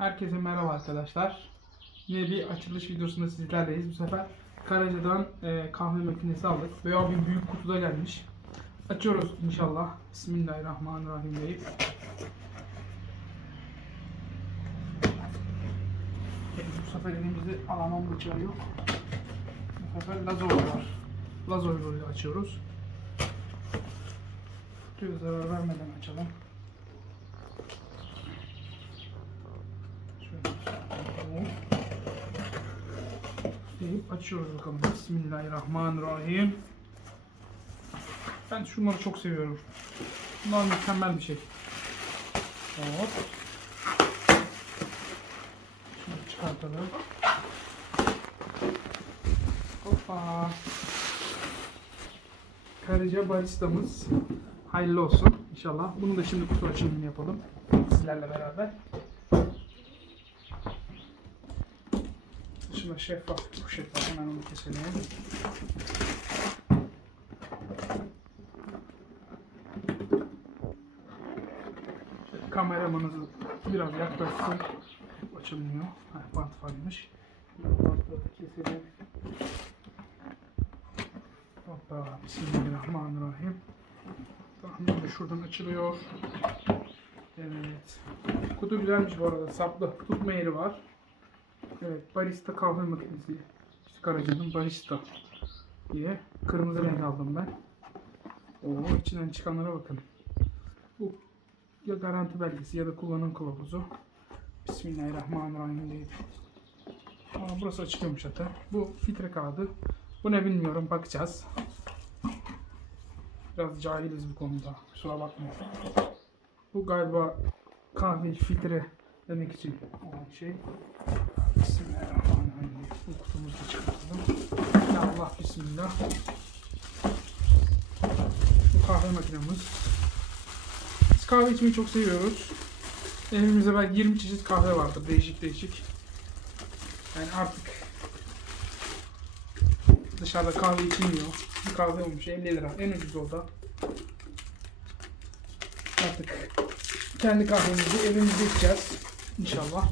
Herkese merhaba arkadaşlar. Yine bir açılış videosunda sizlerleyiz. Bu sefer Karaca'dan e, kahve makinesi aldık. Veya bir büyük kutuda gelmiş. Açıyoruz inşallah. Bismillahirrahmanirrahim deyip. Bu sefer elimizde alamam bıçağı yok. Bu sefer lazoy var. Lazoy böyle açıyoruz. Kutuya zarar vermeden açalım. Şöyle yapalım. Deyip açıyoruz bakalım. Bismillahirrahmanirrahim. Ben şunları çok seviyorum. Bunlar mükemmel bir şey. Hop. Şunu çıkartalım. Hoppa. Karaca baristamız hayırlı olsun inşallah. Bunu da şimdi kutu açılımını yapalım sizlerle beraber. Dışında şeffaf bir poşet. Hemen onu keselim. Kameramanızı biraz yaklaşsın. Açılmıyor. Ha, bant varmış. Bantları keselim. Hoppa. Bismillahirrahmanirrahim. Tahmin şuradan açılıyor. Evet. Kutu güzelmiş bu arada. Saplı. Tutma yeri var. Evet, barista kahve makinesi. İşte Karaca'nın barista diye kırmızı renk aldım ben. Oo, içinden çıkanlara bakın. Bu ya garanti belgesi ya da kullanım kılavuzu. Bismillahirrahmanirrahim deyip. Aa, burası açılıyormuş zaten. Bu filtre kağıdı. Bu ne bilmiyorum bakacağız. Biraz cahiliz bu konuda. Kusura bakmayın. Bu galiba kahve filtre demek için olan şey. Bismillahirrahmanirrahim. Bu kutumuzu da çıkartalım. Ya Allah bismillah. Bu kahve makinemiz. Biz kahve içmeyi çok seviyoruz. Evimizde belki 20 çeşit kahve vardır. Değişik değişik. Yani artık dışarıda kahve içilmiyor. Bir kahve olmuş 50 lira. En ucuz o da. Artık kendi kahvemizi evimizde içeceğiz. İnşallah.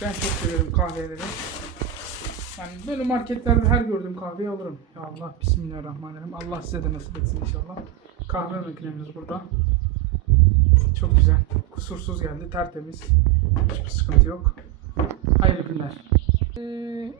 Ben çok severim kahveleri. Yani böyle marketlerde her gördüğüm kahveyi alırım. Ya Allah bismillahirrahmanirrahim. Allah size de nasip etsin inşallah. Kahve makinemiz burada. Çok güzel. Kusursuz geldi. Tertemiz. Hiçbir sıkıntı yok. Hayırlı günler. Ee,